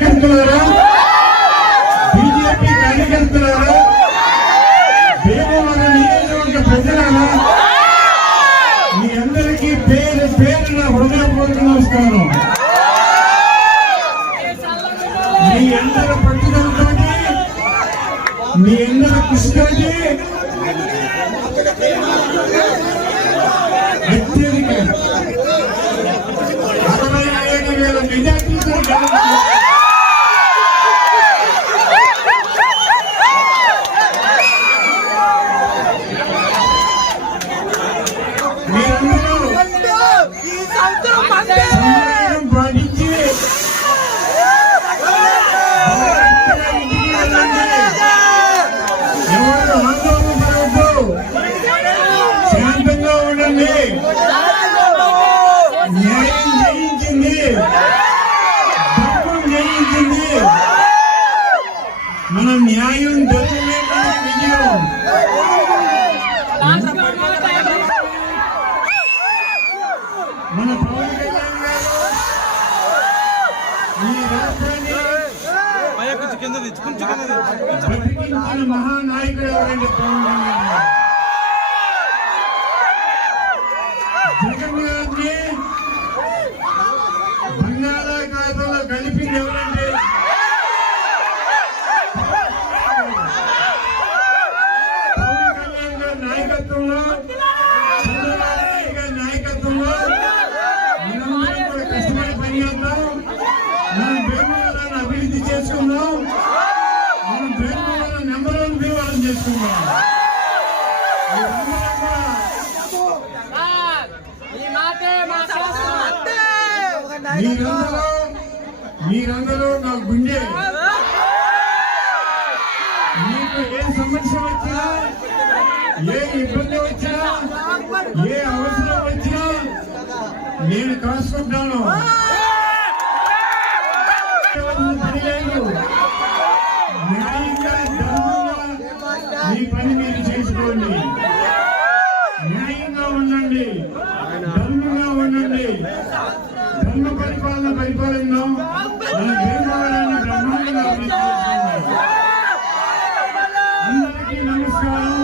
కార్యకర్తలారా? BJP కార్యకర్తలారా? Devavaram నియోజకవర్గ ప్రజలారా? మీ అందరికీ పేరు పేరు నా హృదయపూర్వక నమస్కారం. మీ అందరి పట్టుదలతో మీ అందరి కృషితోటి అత్యధిక ఉండండి న్యాయం ధర్మం మన న్యాయం ధర్మమే మన విజయం. మన పవన్ కళ్యాణ్ గారు ఈ రాష్ట్రాన్ని మహానాయకుడు ఎవరంటే పవన్ కళ్యాణ్ గారు? జగన్ బంగాళాఖాతంలో కలిపింది ఎవరంటే పవన్ కళ్యాణ్ గారి నాయకత్వంలో చంద్రబాబు గారి నాయకత్వంలో మనందరం కూడా కష్టపడి మనం అభివృద్ధి చేసుకుందాం మనం భీమవరం నెంబర్ వన్ భీమవరం చేసుకుందాం మీరందరూ కూడా ఈ మాటే మా శాస్త్రం అంతే మీరందరూ మీరందరూ నా గుండె. మీకు ఏ సమస్య వచ్చినా ఏ ఇబ్బంది వచ్చినా ఏ అవసరం వచ్చినా నేను కాసుకుంటాను. పని లేదు. న్యాయంగా ధర్మంగా మీ పని మీరు చేసుకోండి. న్యాయంగా ఉండండి. ధర్మ పరిపాలన పరిపాలన మన భీమవరాన్ని బ్రహ్మాండంగా అభివృద్ధి చేసుకుందాం. అందరికీ నమస్కారం